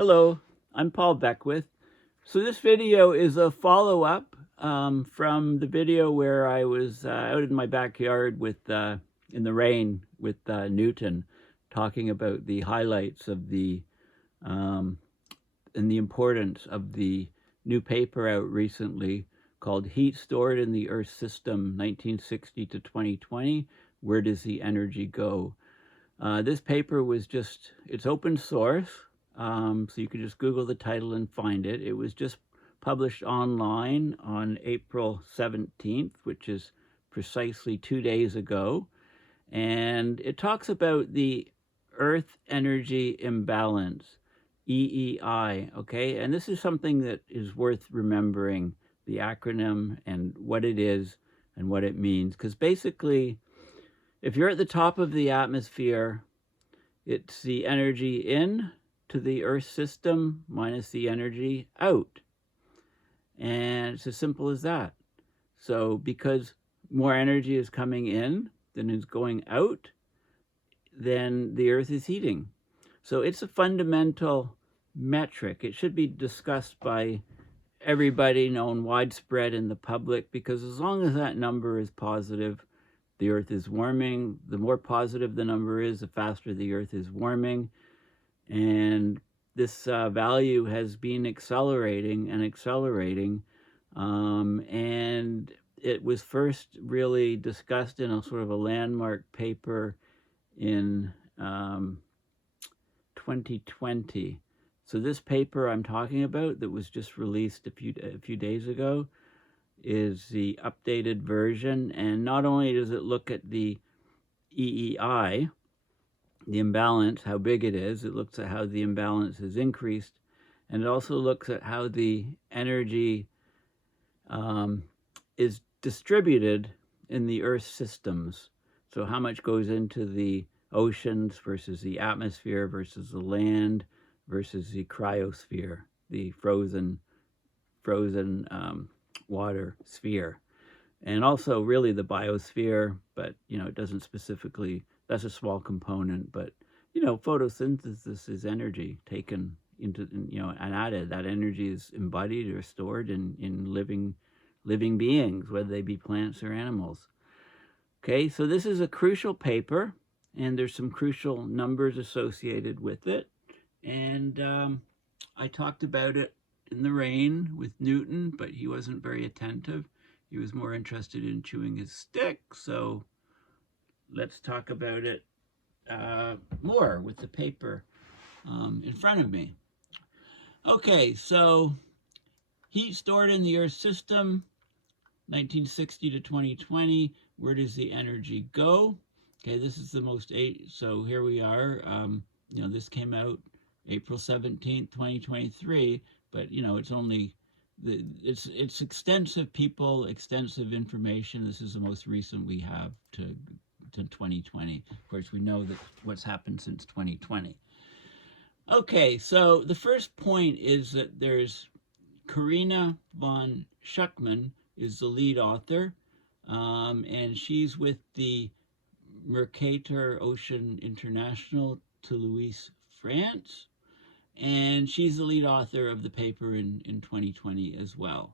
Hello, I'm Paul Beckwith. So this video is a follow-up from the video where I was out in my backyard with in the rain with Newton, talking about the highlights of the and the importance of the new paper out recently called Heat Stored in the Earth System 1960 to 2020, Where Does the Energy Go? This paper was it's open source, so you can just Google the title and find it. It was just published online on April 17th, which is precisely 2 days ago. And it talks about the Earth Energy Imbalance, EEI, okay? And this is something that is worth remembering, the acronym and what it is and what it means. Because basically, if you're at the top of the atmosphere, it's the energy in to the Earth system minus the energy out. And it's as simple as that. So because more energy is coming in than is going out, then the Earth is heating. So it's a fundamental metric. It should be discussed by everybody, known widespread in the public, because as long as that number is positive, the Earth is warming. The more positive the number is, the faster the Earth is warming. And this value has been accelerating and accelerating. And it was first really discussed in a sort of a landmark paper in 2020. So this paper I'm talking about that was just released a few days ago is the updated version, and not only does it look at the EEI, the imbalance, how big it is, it looks at how the imbalance has increased, and it also looks at how the energy is distributed in the Earth systems. So how much goes into the oceans versus the atmosphere versus the land versus the cryosphere, the frozen water sphere, and also really the biosphere, but it doesn't specifically, that's a small component, but photosynthesis is energy taken into, and added. That energy is embodied or stored in living beings, whether they be plants or animals. Okay, so this is a crucial paper, and there's some crucial numbers associated with it, and I talked about it in the rain with Newton, but he wasn't very attentive. He was more interested in chewing his stick, so let's talk about it more with the paper in front of me. Okay, so heat stored in the Earth system, 1960 to 2020, where does the energy go? Okay, this is the most, so here we are, this came out April 17th, 2023, but it's only, it's extensive people, extensive information. This is the most recent we have to 2020. Of course, we know that what's happened since 2020. Okay, so the first point is that there's Carina von Schuckmann is the lead author, and she's with the Mercator Ocean International, Toulouse, France, and she's the lead author of the paper in 2020 as well.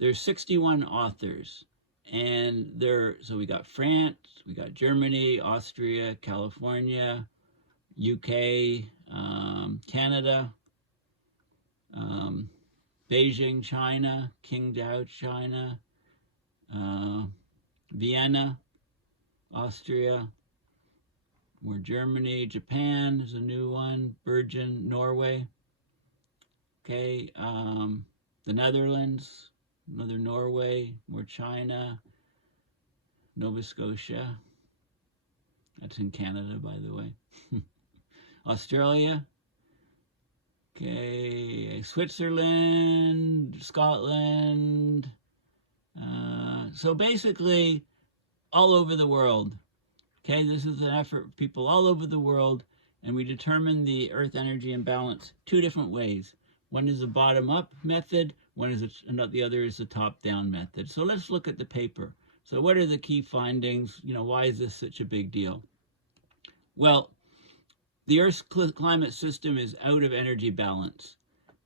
There's 61 authors, and so we got France, we got Germany, Austria, California, UK, Canada, Beijing, China, Qingdao, China, Vienna, Austria, more Germany, Japan is a new one, Bergen, Norway, okay, the Netherlands, another Norway, more China, Nova Scotia, that's in Canada, by the way, Australia, okay, Switzerland, Scotland, so basically all over the world. Okay, this is an effort of people all over the world, and we determine the Earth energy imbalance two different ways. One is a bottom-up method, the other is the top-down method. So let's look at the paper. So what are the key findings? Why is this such a big deal? Well, The Earth's climate system is out of energy balance,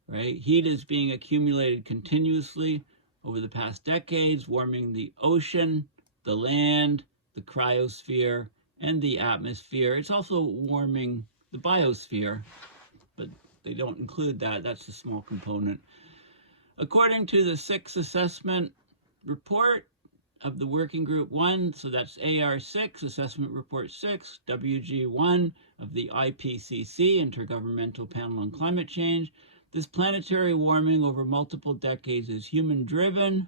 right? Heat is being accumulated continuously over the past decades, warming the ocean, the land, the cryosphere, and the atmosphere. It's also warming the biosphere, but they don't include that. That's a small component. According to the sixth assessment report of the Working Group 1, so that's AR6, Assessment Report 6, WG1 of the IPCC, Intergovernmental Panel on Climate Change, this planetary warming over multiple decades is human-driven,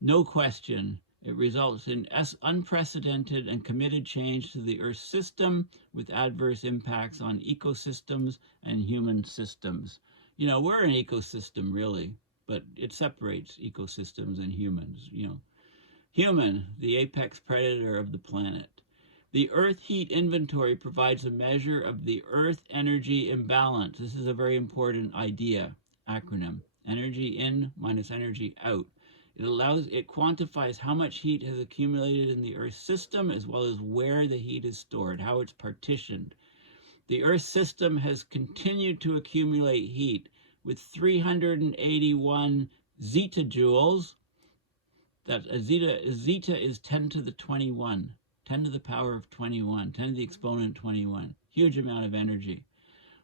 no question. It results in unprecedented and committed change to the Earth system with adverse impacts on ecosystems and human systems. You know, we're an ecosystem, really, but it separates ecosystems and humans, you know. Human, the apex predator of the planet. The Earth Heat Inventory provides a measure of the Earth Energy Imbalance. This is a very important idea, acronym. Energy in minus energy out. It quantifies how much heat has accumulated in the Earth system, as well as where the heat is stored, how it's partitioned. The Earth system has continued to accumulate heat with 381 zetajoules. That a zeta is 10 to the 21, 10 to the power of 21, 10 to the exponent 21. Huge amount of energy.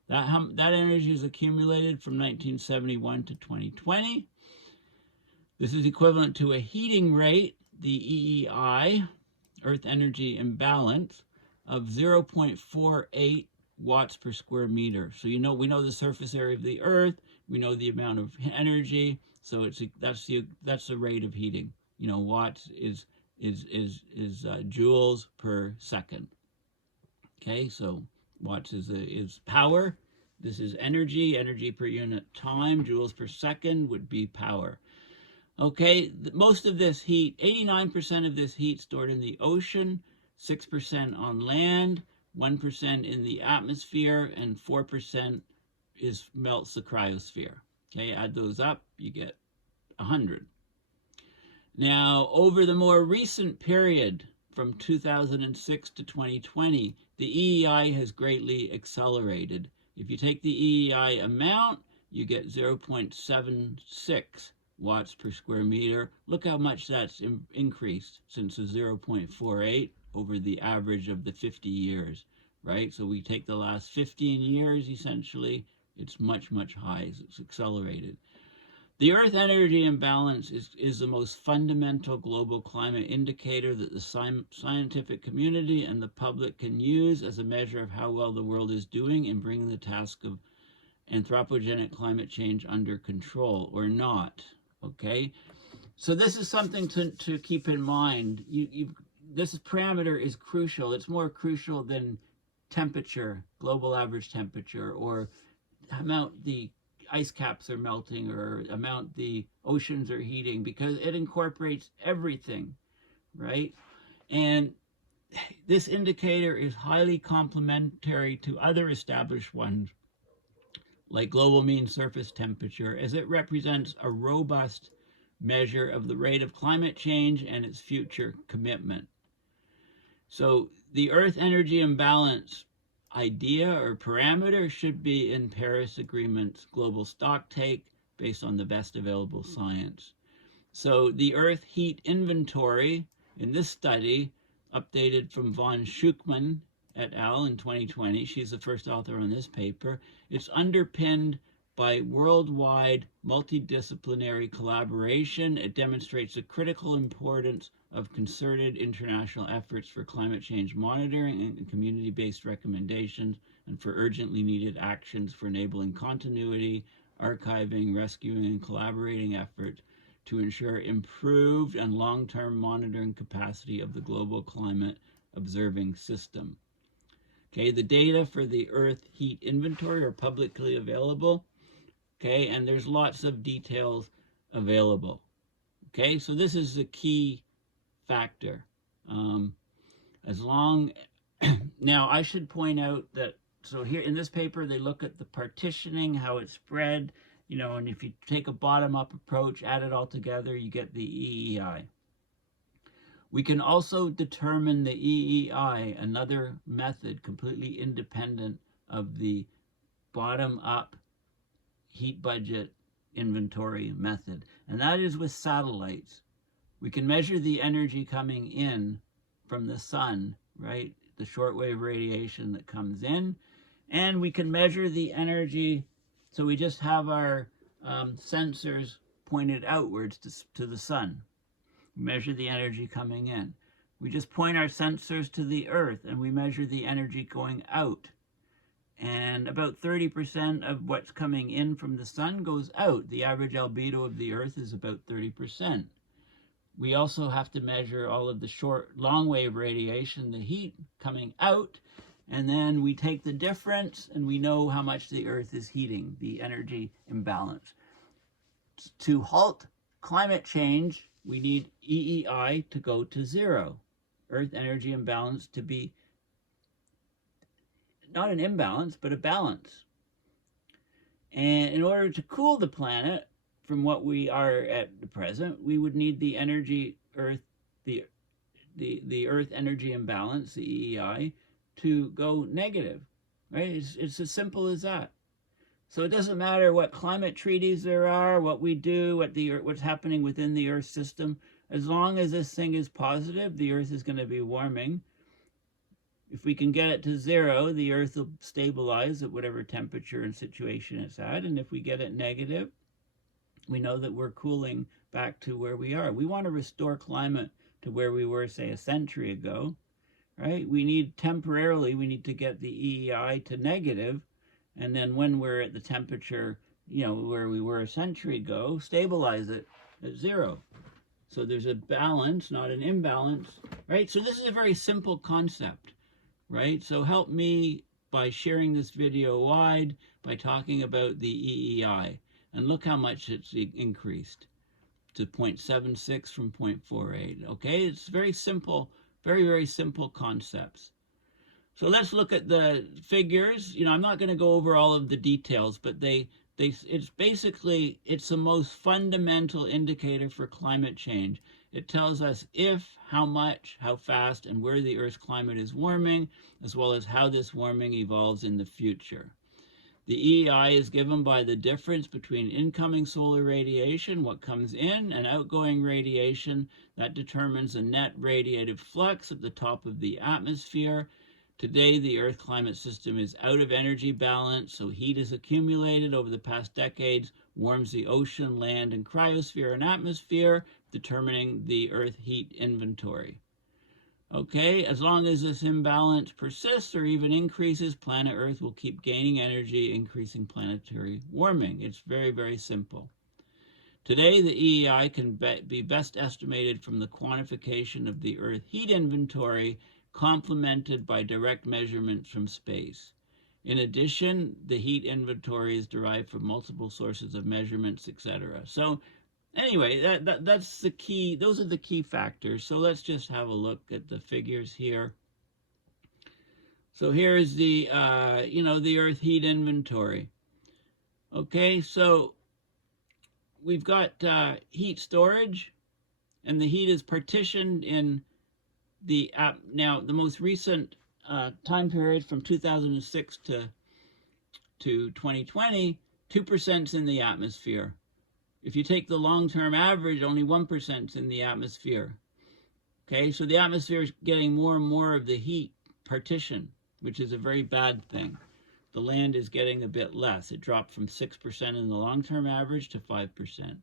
That energy is accumulated from 1971 to 2020. This is equivalent to a heating rate, the EEI, Earth Energy Imbalance, of 0.48 watts per square meter. So we know the surface area of the Earth, we know the amount of energy, so that's the rate of heating. You know, watts is joules per second. Okay, so watts is power. This is energy per unit time. Joules per second would be power. Okay, most of this heat, 89% of this heat stored in the ocean, 6% on land, 1% in the atmosphere, and 4% melts the cryosphere. Okay, add those up, you get 100. Now, over the more recent period, from 2006 to 2020, the EEI has greatly accelerated. If you take the EEI amount, you get 0.76 watts per square meter. Look how much that's increased since the 0.48 over the average of the 50 years, right? So we take the last 15 years, essentially, it's much, much higher. It's accelerated. The Earth Energy Imbalance is the most fundamental global climate indicator that the scientific community and the public can use as a measure of how well the world is doing in bringing the task of anthropogenic climate change under control or not. Okay, so this is something to keep in mind. This parameter is crucial. It's more crucial than temperature, global average temperature, or amount the ice caps are melting, or amount the oceans are heating, because it incorporates everything, right? And this indicator is highly complementary to other established ones, like global mean surface temperature, as it represents a robust measure of the rate of climate change and its future commitment. So the Earth Energy Imbalance idea or parameter should be in Paris Agreement's global stocktake based on the best available science. So the Earth Heat Inventory in this study, updated from von Schuckmann et al. In 2020, she's the first author on this paper, it's underpinned by worldwide multidisciplinary collaboration. It demonstrates the critical importance of concerted international efforts for climate change monitoring and community-based recommendations, and for urgently needed actions for enabling continuity, archiving, rescuing, and collaborating efforts to ensure improved and long-term monitoring capacity of the global climate observing system. Okay, the data for the Earth Heat Inventory are publicly available. Okay, and there's lots of details available. Okay, so this is the key factor. Now I should point out that, so here in this paper, they look at the partitioning, how it's spread, you know, and if you take a bottom-up approach, add it all together, you get the EEI. We can also determine the EEI, another method completely independent of the bottom-up heat budget inventory method, and that is with satellites. We can measure the energy coming in from the sun, right? The shortwave radiation that comes in, and we can measure the energy. So we just have our sensors pointed outwards to the sun. We measure the energy coming in. We just point our sensors to the Earth and we measure the energy going out. And about 30% of what's coming in from the sun goes out. The average albedo of the Earth is about 30%. We also have to measure all of the long wave radiation, the heat coming out, and then we take the difference and we know how much the Earth is heating, the energy imbalance. To halt climate change, we need EEI to go to zero. Earth Energy Imbalance to be not an imbalance, but a balance. And in order to cool the planet from what we are at the present, we would need the Earth Energy Imbalance, the EEI, to go negative, right? It's as simple as that. So it doesn't matter what climate treaties there are, what we do, what's happening within the Earth system. As long as this thing is positive, the Earth is going to be warming. If we can get it to zero, the Earth will stabilize at whatever temperature and situation it's at. And if we get it negative, we know that we're cooling back to where we are. We want to restore climate to where we were, say, a century ago, right? We need to get the EEI to negative, and then when we're at the temperature, where we were a century ago, stabilize it at zero. So there's a balance, not an imbalance, right? So this is a very simple concept, right? So help me by sharing this video wide, by talking about the EEI. And look how much it's increased to 0.76 from 0.48. Okay, it's very simple, very, very simple concepts. So let's look at the figures. I'm not going to go over all of the details, but it's basically, it's the most fundamental indicator for climate change. It tells us if, how much, how fast, and where the Earth's climate is warming, as well as how this warming evolves in the future. The EEI is given by the difference between incoming solar radiation, what comes in, and outgoing radiation. That determines the net radiative flux at the top of the atmosphere. Today, the Earth climate system is out of energy balance, so heat is accumulated over the past decades, warms the ocean, land, and cryosphere and atmosphere, determining the Earth heat inventory. Okay, as long as this imbalance persists or even increases, planet Earth will keep gaining energy, increasing planetary warming. It's very, very simple. Today, the EEI can be best estimated from the quantification of the Earth heat inventory, complemented by direct measurements from space. In addition, the heat inventory is derived from multiple sources of measurements, etc. So anyway, that's the key. Those are the key factors. So let's just have a look at the figures here. So here's the, the Earth heat inventory. Okay, so we've got heat storage, and the heat is partitioned in now the most recent time period from 2006 to 2020, 2% is in the atmosphere. If you take the long-term average, only 1% is in the atmosphere. Okay, so the atmosphere is getting more and more of the heat partition, which is a very bad thing. The land is getting a bit less. It dropped from 6% in the long-term average to 5%.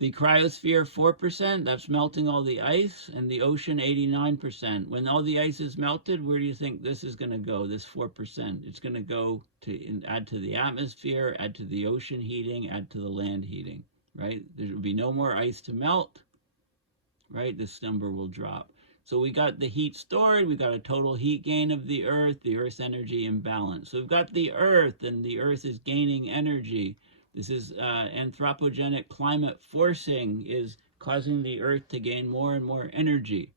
The cryosphere, 4%, that's melting all the ice, and the ocean, 89%. When all the ice is melted, where do you think this is going to go, this 4%? It's going to go to add to the atmosphere, add to the ocean heating, add to the land heating, right? There will be no more ice to melt, right? This number will drop. So we got the heat stored, we got a total heat gain of the Earth's energy imbalance. So we've got the Earth, and the Earth is gaining energy. This is anthropogenic climate forcing is causing the Earth to gain more and more energy.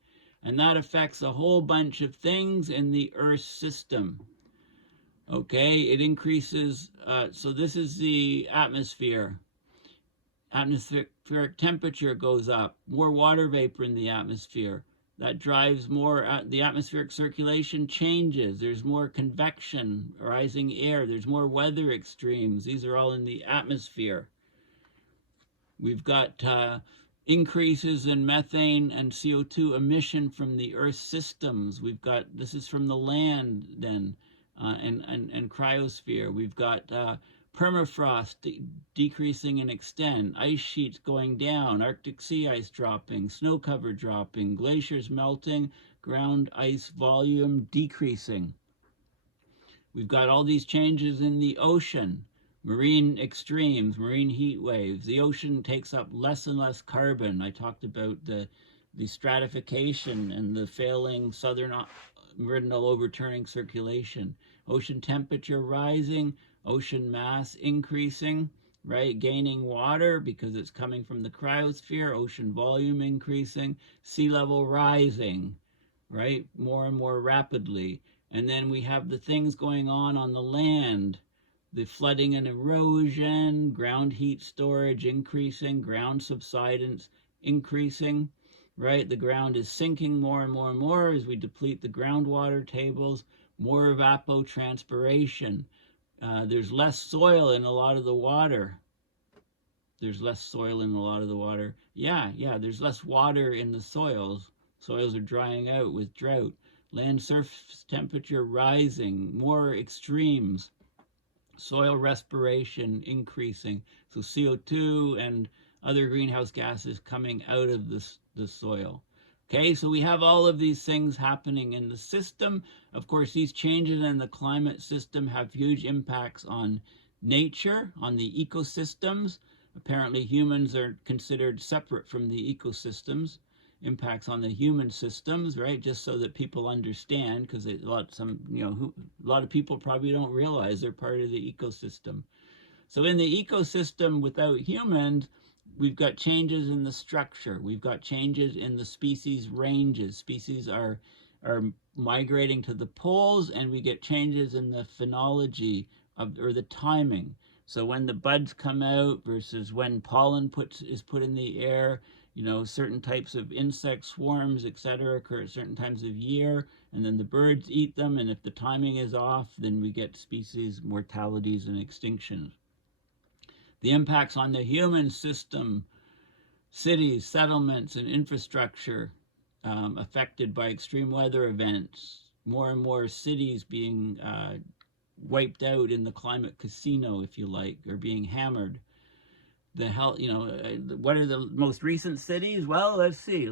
And that affects a whole bunch of things in the Earth system. Okay, it increases, so this is the atmosphere. Atmospheric temperature goes up, more water vapor in the atmosphere. That drives more, the atmospheric circulation changes. There's more convection, rising air. There's more weather extremes. These are all in the atmosphere. We've got increases in methane and CO2 emission from the Earth's systems. We've got, this is from the land then, and cryosphere. We've got permafrost decreasing in extent, ice sheets going down, Arctic sea ice dropping, snow cover dropping, glaciers melting, ground ice volume decreasing. We've got all these changes in the ocean, marine extremes, marine heat waves. The ocean takes up less and less carbon. I talked about the stratification and the failing southern meridional overturning circulation. Ocean temperature rising, ocean mass increasing, right? Gaining water because it's coming from the cryosphere, ocean volume increasing, sea level rising, right? More and more rapidly. And then we have the things going on the land, the flooding and erosion, ground heat storage increasing, ground subsidence increasing, right? The ground is sinking more and more and more as we deplete the groundwater tables, more evapotranspiration. There's less soil in a lot of the water. There's less soil in a lot of the water. Yeah, there's less water in the soils. Soils are drying out with drought. Land surface temperature rising, more extremes, soil respiration increasing, so CO2 and other greenhouse gases coming out of the soil. Okay, so we have all of these things happening in the system. Of course, these changes in the climate system have huge impacts on nature, on the ecosystems. Apparently, humans are considered separate from the ecosystems. Impacts on the human systems, right? Just so that people understand, because a lot of people probably don't realize they're part of the ecosystem. So in the ecosystem without humans, we've got changes in the structure. We've got changes in the species ranges. Species are migrating to the poles, and we get changes in the phenology or the timing. So when the buds come out versus when pollen is put in the air, certain types of insect swarms, etc., occur at certain times of year, and then the birds eat them, and if the timing is off, then we get species mortalities and extinctions. The impacts on the human system, cities, settlements, and infrastructure affected by extreme weather events, more and more cities being wiped out in the climate casino, if you like, or being hammered. The hell, what are the most recent cities? Well, let's see.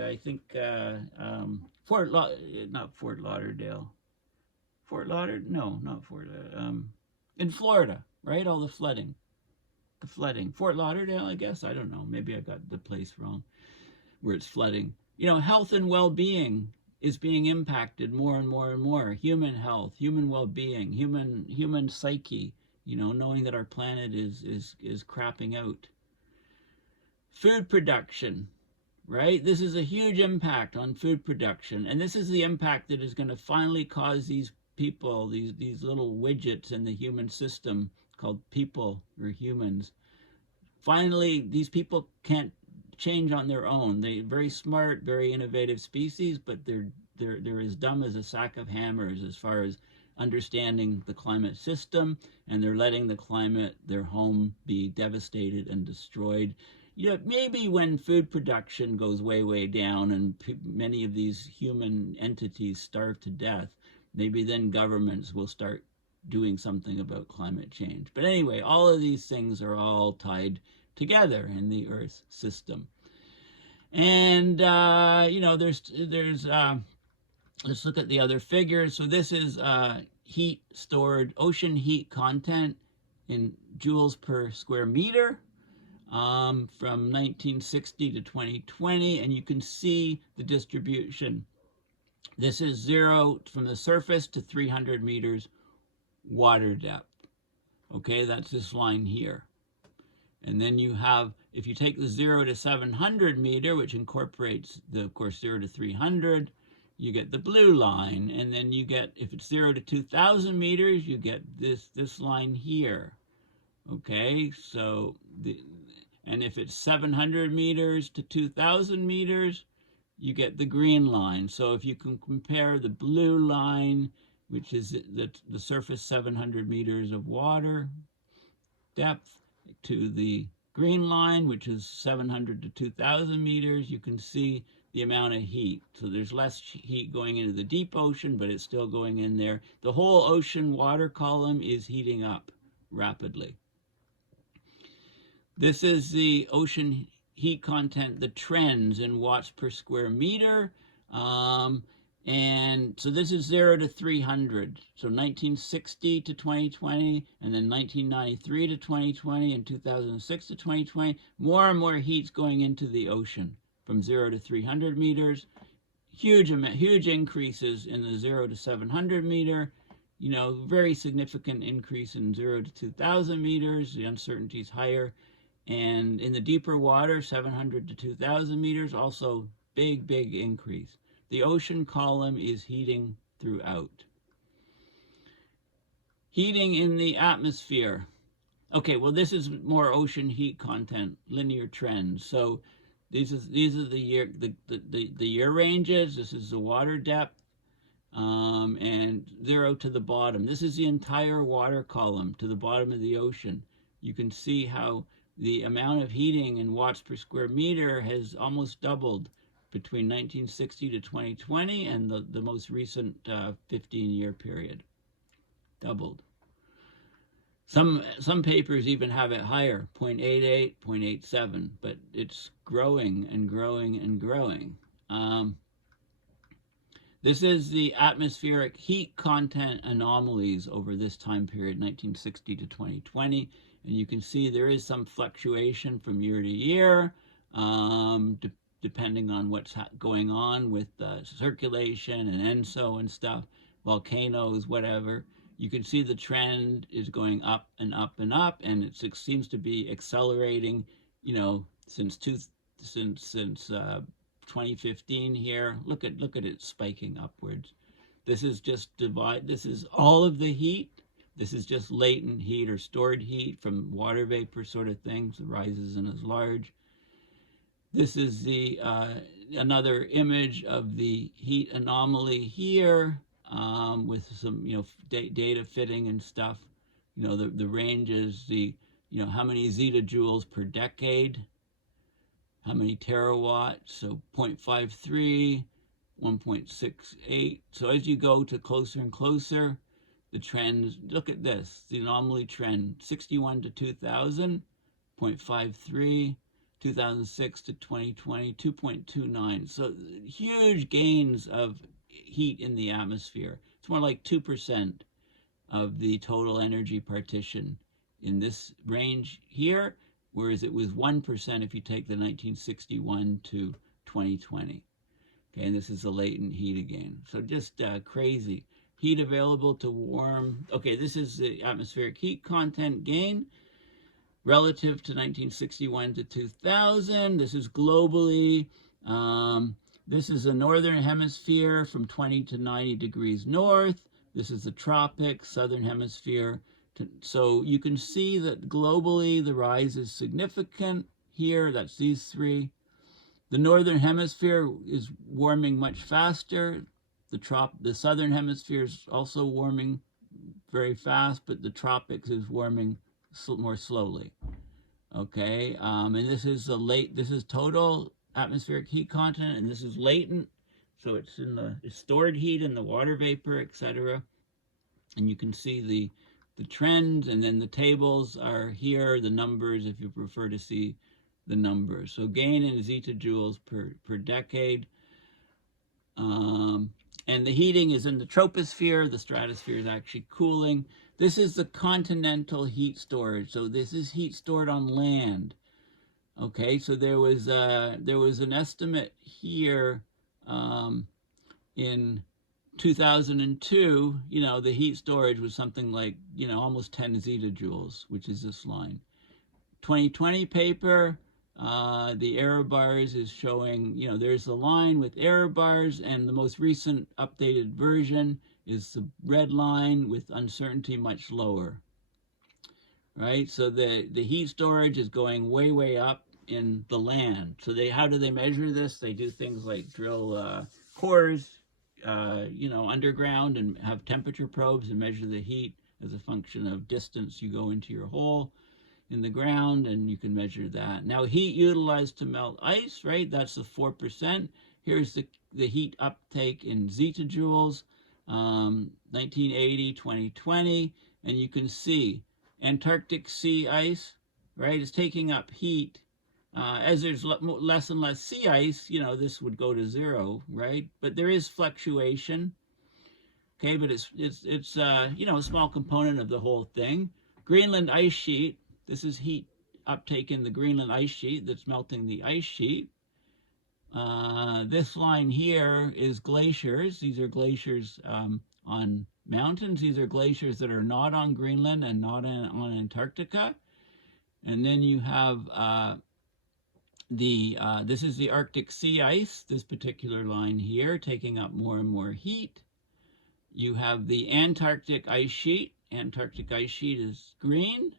I think not Fort Lauderdale. Fort Lauderdale? No, not Fort. In Florida, right? All the flooding. Fort Lauderdale, I guess. I don't know. Maybe I got the place wrong where it's flooding. Health and well-being is being impacted more and more and more. Human health, human well-being, human psyche. Knowing that our planet is crapping out. Food production, right? This is a huge impact on food production, and this is the impact that is going to finally cause these people, these little widgets in the human system called people or humans. Finally, these people can't change on their own. They're very smart, very innovative species, but they're as dumb as a sack of hammers as far as understanding the climate system, and they're letting the climate, their home, be devastated and destroyed. Maybe when food production goes way, way down and many of these human entities starve to death, maybe then governments will start doing something about climate change. But anyway, all of these things are all tied together in the Earth system. And, let's look at the other figures. So this is heat stored, ocean heat content in joules per square meter from 1960 to 2020, and you can see the distribution. This is 0 from the surface to 300 meters water depth. Okay, that's this line here. And then you have, if you take the 0 to 700 meter, which incorporates of course, 0 to 300, you get the blue line. And then you get, if it's 0 to 2,000 meters, you get this line here. Okay, so and if it's 700 meters to 2,000 meters, you get the green line. So if you can compare the blue line, which is the surface 700 meters of water depth, to the green line, which is 700 to 2,000 meters, you can see the amount of heat. So there's less heat going into the deep ocean, but it's still going in there. The whole ocean water column is heating up rapidly. This is the ocean heat content, the trends in watts per square meter. And so this is 0 to 300. So 1960 to 2020, and then 1993 to 2020, and 2006 to 2020. More and more heat's going into the ocean from 0 to 300 meters. Huge increases in the 0 to 700 meter. You know, very significant increase in 0 to 2,000 meters. The uncertainty is higher. And in the deeper water, 700 to 2,000 meters, also big increase. The ocean column is heating throughout. Heating in the atmosphere. Okay, well, this is more ocean heat content, linear trends. So these are the year ranges. This is the water depth, and 0 to the bottom. This is the entire water column to the bottom of the ocean. You can see how the amount of heating in watts per square meter has almost doubled between 1960 to 2020 and the most recent 15-year period. Doubled. Some papers even have it higher, 0.88, 0.87, but it's growing and growing and growing. This is the atmospheric heat content anomalies over this time period, 1960 to 2020. And you can see there is some fluctuation from year to year, depending on what's going on with circulation and ENSO and stuff, volcanoes, whatever. You can see the trend is going up and up and up, and it seems to be accelerating, you know, since 2015 here. Look at it spiking upwards. This is just this is all of the heat. This is just latent heat or stored heat from water vapor sort of things. The rise isn't as large. This is the another image of the heat anomaly here, with some, you know, data fitting and stuff. You know, the range is the, you know, how many zetajoules per decade, how many terawatts, so 0.53, 1.68. So as you go to closer and closer, the trends, look at this, the anomaly trend, 61 to 2000, 0.53, 2006 to 2020, 2.29. So huge gains of heat in the atmosphere. It's more like 2% of the total energy partition in this range here, whereas it was 1% if you take the 1961 to 2020. Okay, and this is the latent heat again. So just crazy. Heat available to warm. Okay, this is the atmospheric heat content gain relative to 1961 to 2000. This is globally. This is the northern hemisphere from 20 to 90 degrees north. This is the tropics, southern hemisphere. So you can see that globally the rise is significant here. That's these three. The northern hemisphere is warming much faster. The southern hemisphere is also warming very fast, but the tropics is warming more slowly. Okay, and this is this is total atmospheric heat content, and this is latent, so it's stored heat in the water vapor, etc. And you can see the trends, and then the tables are here, the numbers, if you prefer to see the numbers. So gain in zetajoules per decade. And the heating is in the troposphere. The stratosphere is actually cooling. This is the continental heat storage. So this is heat stored on land. Okay, so there was an estimate here in 2002. You know, the heat storage was something like, you know, almost 10 zetajoules, which is this line. 2020 paper. The error bars is showing, you know, there's the line with error bars, and the most recent updated version is the red line with uncertainty much lower, right? So the heat storage is going way up. in the land. So how do they measure this? They do things like drill cores, underground, and have temperature probes and measure the heat as a function of distance you go into your hole in the ground, and you can measure that. Now, heat utilized to melt ice, right? That's the 4%. Here's the heat uptake in zetajoules, 1980, 2020, and you can see Antarctic sea ice, right, is taking up heat. As there's less and less sea ice, this would go to zero, right? But there is fluctuation, okay? But it's a small component of the whole thing. Greenland ice sheet. This is heat uptake in the Greenland ice sheet that's melting the ice sheet. This line here is glaciers. These are glaciers on mountains. These are glaciers that are not on Greenland and not on Antarctica. And then you have this is the Arctic sea ice, this particular line here, taking up more and more heat. You have the Antarctic ice sheet. Antarctic ice sheet is green.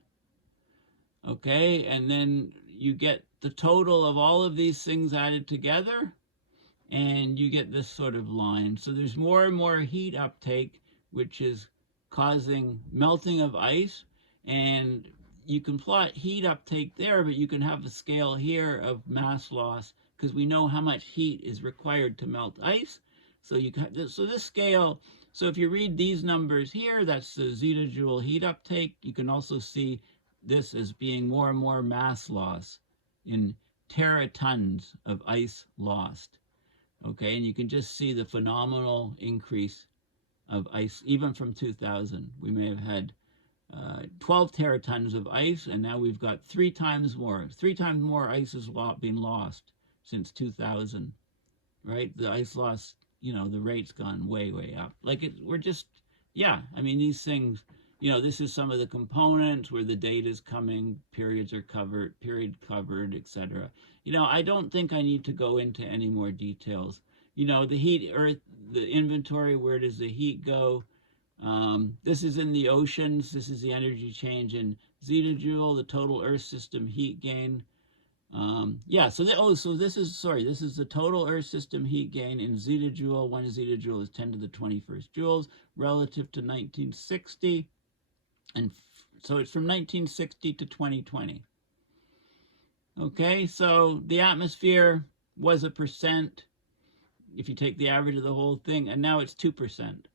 Okay, and then you get the total of all of these things added together, and you get this sort of line. So there's more and more heat uptake, which is causing melting of ice, and you can plot heat uptake there, but you can have a scale here of mass loss, because we know how much heat is required to melt ice. So this scale, so if you read these numbers here, that's the zetajoule heat uptake. You can also see this as being more and more mass loss in teratons of ice lost. Okay, and you can just see the phenomenal increase of ice, even from 2000. We may have had 12 teratons of ice, and now we've got 3 times more. 3 times more ice has been lost since 2000, right? The ice loss, the rate's gone way, way up. We're just, I mean, these things, this is some of the components where the data is coming, periods are covered, period covered, etc. I don't think I need to go into any more details. The heat, Earth, the inventory, where does the heat go? This is in the oceans. This is the energy change in zetajoule, the total Earth system heat gain. So this is the total Earth system heat gain in zetajoule. 1 zetajoule is 10 to the 21st joules relative to 1960. And so it's from 1960 to 2020. Okay, so the atmosphere was 1% if you take the average of the whole thing, and now it's 2%.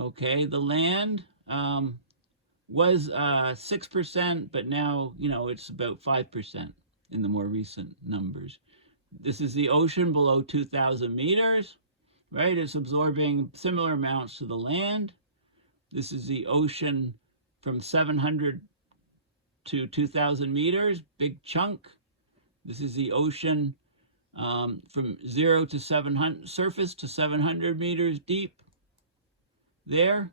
Okay, the land was 6%, but now, it's about 5% in the more recent numbers. This is the ocean below 2,000 meters, right? It's absorbing similar amounts to the land. This is the ocean from 700 to 2,000 meters, big chunk. This is the ocean from 0 to 700, surface to 700 meters deep there.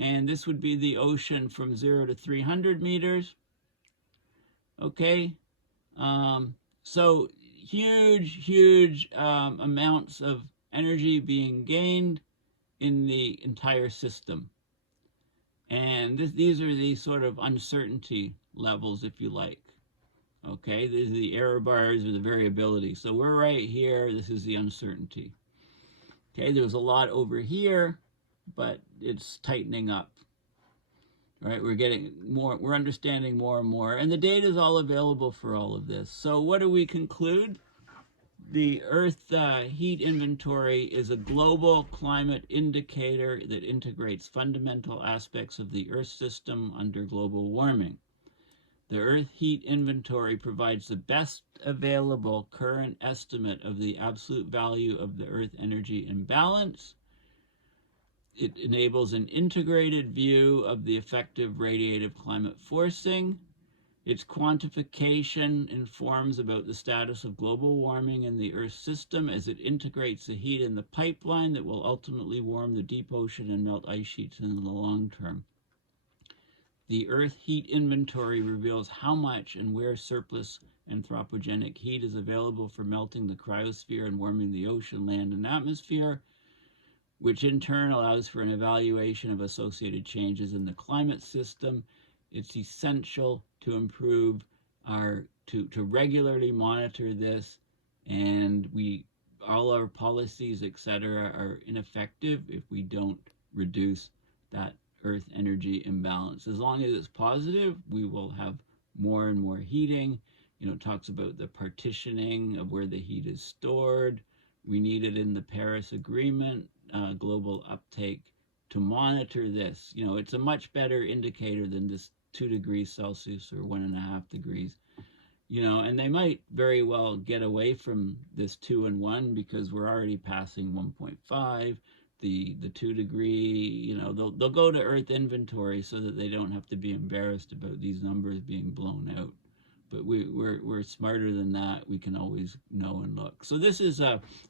And this would be the ocean from 0 to 300 meters. Okay, so huge amounts of energy being gained in the entire system. And these are the sort of uncertainty levels, if you like. Okay, these are the error bars or the variability. So we're right here. This is the uncertainty. Okay, there's a lot over here, but it's tightening up. Right, we're getting more, we're understanding more and more, and the data is all available for all of this. So what do we conclude? The Earth heat inventory is a global climate indicator that integrates fundamental aspects of the Earth system under global warming. The Earth heat inventory provides the best available current estimate of the absolute value of the Earth energy imbalance. It enables an integrated view of the effective radiative climate forcing. Its quantification informs about the status of global warming in the Earth system as it integrates the heat in the pipeline that will ultimately warm the deep ocean and melt ice sheets in the long term. The Earth heat inventory reveals how much and where surplus anthropogenic heat is available for melting the cryosphere and warming the ocean, land, and atmosphere, which in turn allows for an evaluation of associated changes in the climate system. It's essential to improve are to regularly monitor this, and all our policies, etc., are ineffective if we don't reduce that Earth energy imbalance. As long as it's positive, we will have more and more heating. It talks about the partitioning of where the heat is stored. We need it in the Paris Agreement, global uptake, to monitor this. It's a much better indicator than this 2 degrees Celsius or 1.5 degrees. And they might very well get away from this 2 and 1 because we're already passing 1.5. The 2 degree, they'll go to Earth inventory so that they don't have to be embarrassed about these numbers being blown out. But we're smarter than that. We can always know and look. So this is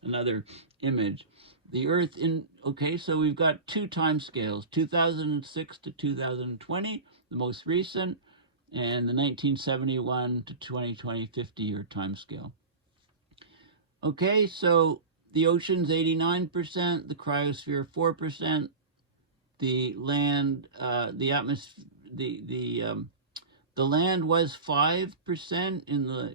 another image. The Earth okay, so we've got 2 time scales, 2006 to 2020, the most recent, and the 1971 to 2020 50-year time scale. Okay, so the ocean's 89%, the cryosphere 4%, the land, the atmosphere, the land was 5% in the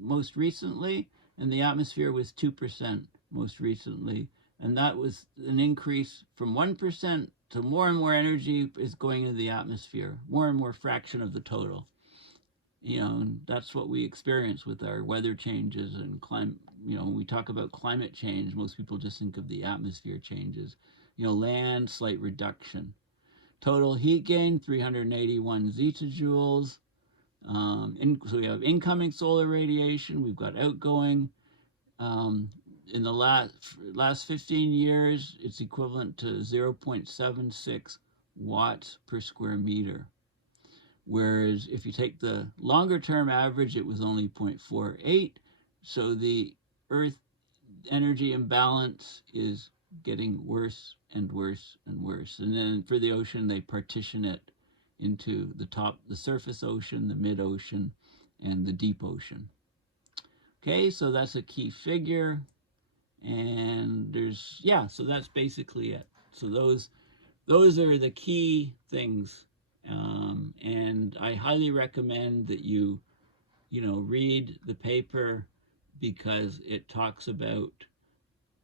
most recently, and the atmosphere was 2% most recently. And that was an increase from 1% to more and more energy is going into the atmosphere, more and more fraction of the total. And that's what we experience with our weather changes and climate. When we talk about climate change, most people just think of the atmosphere changes. Land, slight reduction. Total heat gain, 381 zetajoules. So we have incoming solar radiation. We've got outgoing. In the last 15 years, it's equivalent to 0.76 watts per square meter. Whereas if you take the longer term average, it was only 0.48. So the Earth energy imbalance is getting worse and worse and worse. And then for the ocean, they partition it into the surface ocean, the mid-ocean, and the deep ocean. Okay, so that's a key figure. And so that's basically it. So those are the key things. And I highly recommend that you read the paper, because it talks about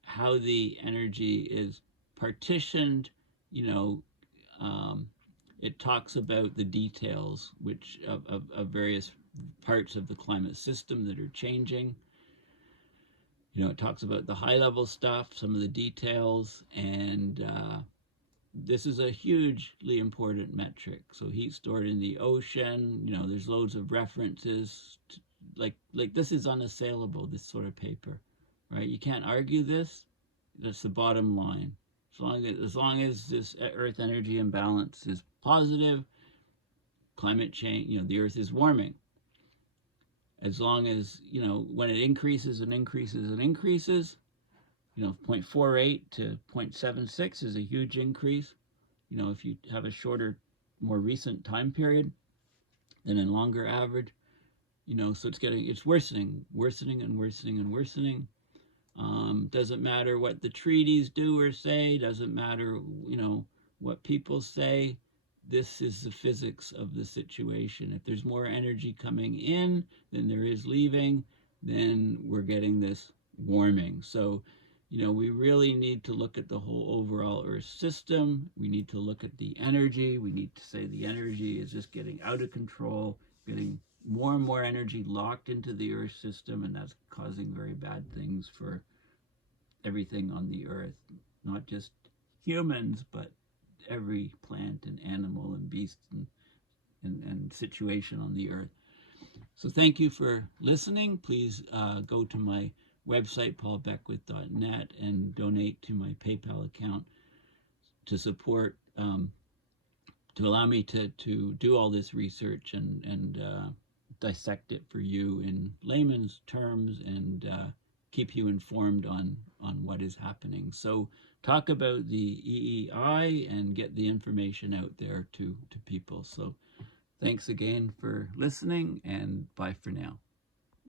how the energy is partitioned. It talks about the details of various parts of the climate system that are changing. It talks about the high level stuff, some of the details, and this is a hugely important metric. So heat stored in the ocean, there's loads of references to, like this is unassailable, this sort of paper, right? You can't argue this. That's the bottom line. As long as this Earth energy imbalance is positive, climate change, the Earth is warming. As long as, when it increases and increases and increases, 0.48 to 0.76 is a huge increase. If you have a shorter, more recent time period than a longer average, so it's worsening and worsening and worsening. Doesn't matter what the treaties do or say, doesn't matter, what people say. This is the physics of the situation. If there's more energy coming in than there is leaving, then we're getting this warming. So, we really need to look at the whole overall Earth system. We need to look at the energy. We need to say the energy is just getting out of control, getting more and more energy locked into the Earth system, and that's causing very bad things for everything on the Earth, not just humans, but every plant and animal and beast and situation on the Earth. So thank you for listening. Please go to my website, paulbeckwith.net, and donate to my PayPal account to support, to allow me to do all this research and dissect it for you in layman's terms and keep you informed on what is happening. So talk about the EEI and get the information out there to people. So thanks again for listening, and bye for now.